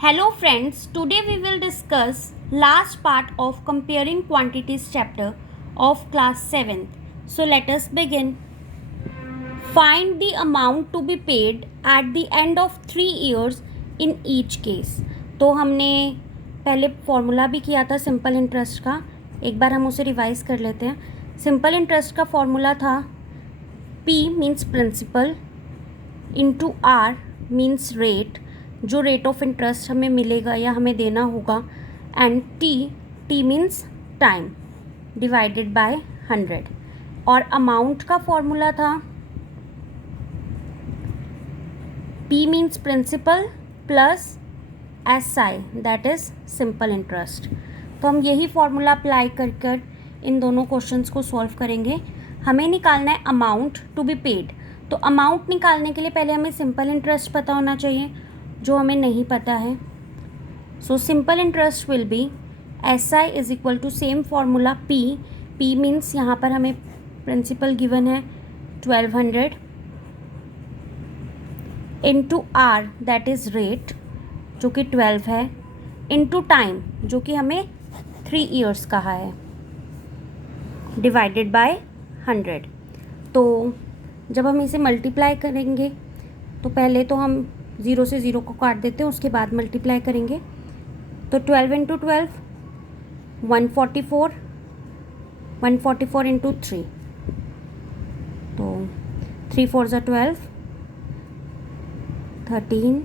Hello friends, today we will discuss last part of comparing quantities chapter of class 7th. So let us begin. Find the amount to be paid at the end of 3 years in each case. तो हमने पहले formula भी किया था simple interest का, एक बार हम उसे रिवाइज कर लेते हैं. सिंपल इंटरेस्ट का फॉर्मूला था P means principal into R means rate, जो रेट ऑफ इंटरेस्ट हमें मिलेगा या हमें देना होगा, and T means time divided by 100. और अमाउंट का फॉर्मूला था P means principal plus SI that is simple interest. तो हम यही फॉर्मूला अप्लाई कर कर इन दोनों क्वेश्चंस को सॉल्व करेंगे. हमें निकालना है अमाउंट टू बी पेड. तो अमाउंट निकालने के लिए पहले हमें सिंपल इंटरेस्ट पता होना चाहिए, जो हमें नहीं पता है. So simple interest will be SI is equal to same formula P means यहाँ पर हमें प्रिंसिपल गिवन है 1200 into R that is rate जो कि 12 है, इंटू टाइम जो कि हमें 3 ईयर्स कहा है, डिवाइडेड बाय 100. तो जब हम इसे मल्टीप्लाई करेंगे तो पहले तो हम 0 से 0 को काट देते हैं, उसके बाद मल्टीप्लाई करेंगे. तो 12 इंटू 12 144, 144 इंटू 3, तो 3 4 ज़ा 12, 13,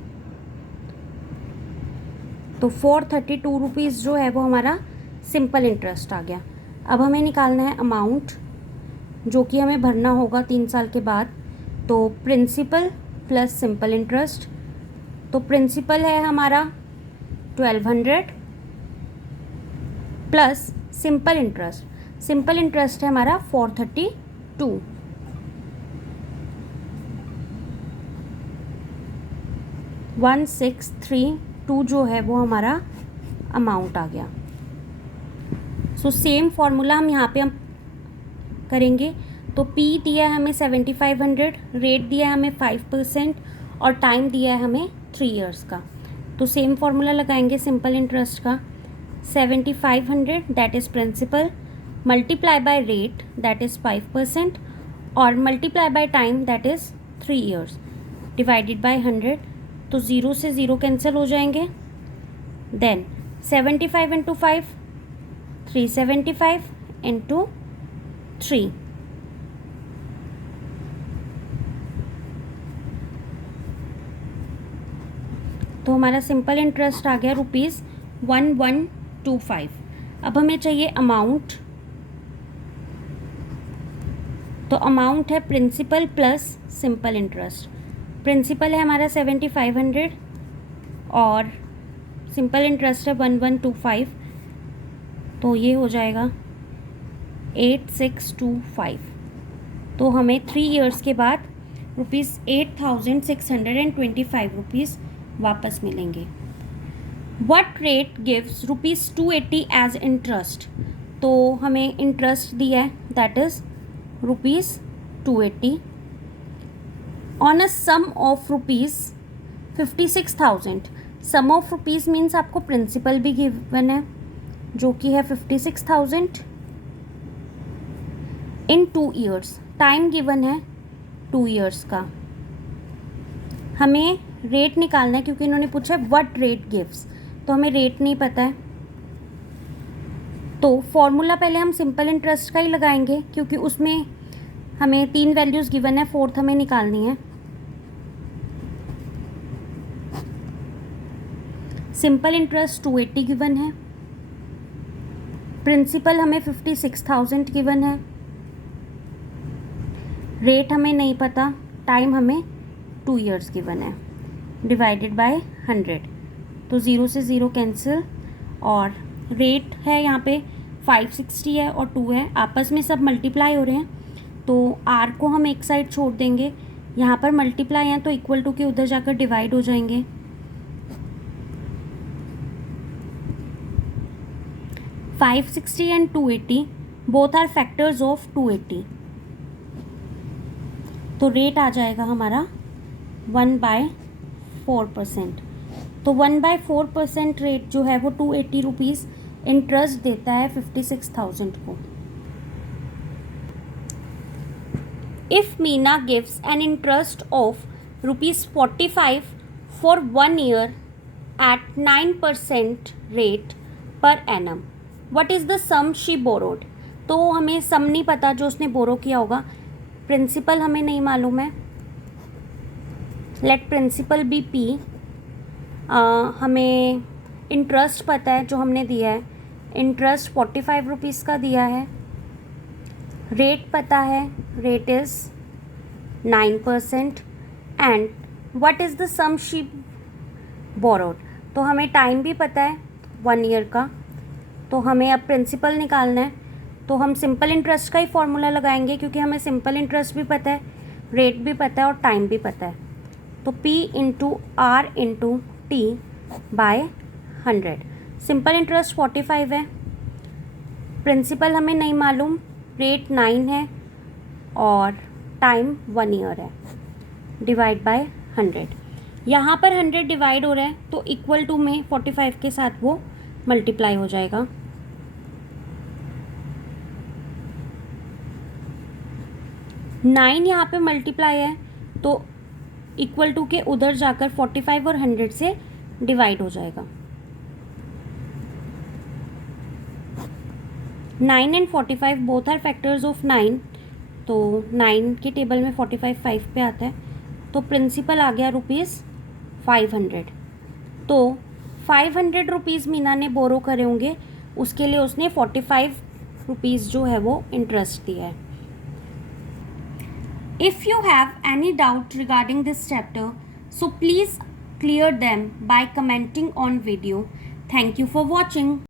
तो 432 रुपीज़ जो है वो हमारा सिंपल इंटरेस्ट आ गया. अब हमें निकालना है अमाउंट जो कि हमें भरना होगा 3 साल के बाद. तो प्रिंसिपल प्लस सिंपल इंटरेस्ट, तो प्रिंसिपल है हमारा 1200 प्लस सिंपल इंटरेस्ट है हमारा 432. वन 632 जो है वो हमारा अमाउंट आ गया. सो सेम फॉर्मूला हम यहाँ पे हम करेंगे. तो P दिया है हमें 7500, रेट दिया है हमें 5% और टाइम दिया है हमें 3 ईयर्स का. तो सेम फार्मूला लगाएंगे सिंपल इंटरेस्ट का. 7500 that is principal multiply by rate that is 5% और multiply by time that is 3 years divided by 100. तो 0 से 0 कैंसिल हो जाएंगे. देन 75 इंटू 5 375 इंटू 3, तो हमारा सिंपल इंटरेस्ट आ गया ₹1125. अब हमें चाहिए अमाउंट. तो अमाउंट है principal plus simple interest. Principal है हमारा 7500 और सिंपल इंटरेस्ट है 1125, तो ये हो जाएगा 8625. तो हमें 3 ईयर्स के बाद ₹8625 वापस मिलेंगे. What rate gives ₹280 as interest. तो हमें इंटरेस्ट दिया है that is ₹280 on a sum of ₹56,000. Sum of rupees means आपको प्रिंसिपल भी गिवन है जो कि है 56,000 इन 2 ईयर्स. टाइम गिवन है 2 ईयर्स का. हमें रेट निकालना है क्योंकि इन्होंने पूछा है व्हाट रेट गिव्स, तो हमें रेट नहीं पता है. तो फॉर्मूला पहले हम सिंपल इंटरेस्ट का ही लगाएंगे क्योंकि उसमें हमें 3 वैल्यूज़ गिवन है, 4th हमें निकालनी है. सिंपल इंटरेस्ट 280 गिवन है, प्रिंसिपल हमें 56,000 गिवन है, रेट हमें नहीं पता, टाइम हमें 2 ईयर्स गिवन है, डिवाइडेड बाय 100. तो 0 से 0 कैंसिल और रेट है यहाँ पे 560 है और 2 है, आपस में सब मल्टीप्लाई हो रहे हैं. तो R को हम एक साइड छोड़ देंगे, यहाँ पर मल्टीप्लाई हैं तो इक्वल टू के उधर जाकर डिवाइड हो जाएंगे. 560 and 280 both are factors of 280. तो रेट आ जाएगा हमारा 1/4%. तो 1/4% रेट जो है वो 280 रुपीज़ इंटरेस्ट देता है 56,000 को. If Meena gives an interest of ₹45 for 1 year at 9% rate per annum, what is the sum she borrowed? तो हमें सम नहीं पता जो उसने बोरो किया होगा. प्रिंसिपल हमें नहीं मालूम है. Let principal be P. हमें इंटरेस्ट पता है जो हमने दिया है. इंटरेस्ट 45 रुपीज़ का दिया है. रेट पता है, rate is 9% and what is the sum she borrowed. तो हमें टाइम भी पता है 1 ईयर का. तो हमें अब प्रिंसिपल निकालना है. तो हम सिंपल इंटरेस्ट का ही फॉर्मूला लगाएंगे क्योंकि हमें सिंपल इंटरेस्ट भी पता है, रेट भी पता है और टाइम भी पता है. तो P into R into T by 100. Simple interest 45 है, प्रिंसिपल हमें नहीं मालूम, रेट 9 है और टाइम 1 ईयर है. Divide by 100. यहाँ पर 100 डिवाइड हो रहा है तो इक्वल टू में 45 के साथ वो मल्टीप्लाई हो जाएगा. नाइन यहाँ पे मल्टीप्लाई है तो इक्वल टू के उधर जाकर 45 और 100 से डिवाइड हो जाएगा. 9 and 45 both are factors of 9. तो 9 के टेबल में 45 5 पे आता है. तो प्रिंसिपल आ गया ₹500. तो 500 रुपीज़ मीना ने बोरो करे होंगे, उसके लिए उसने 45 रुपीज़ जो है वो इंटरेस्ट दिया है. If you have any doubt regarding this chapter, so please clear them by commenting on video. Thank you for watching.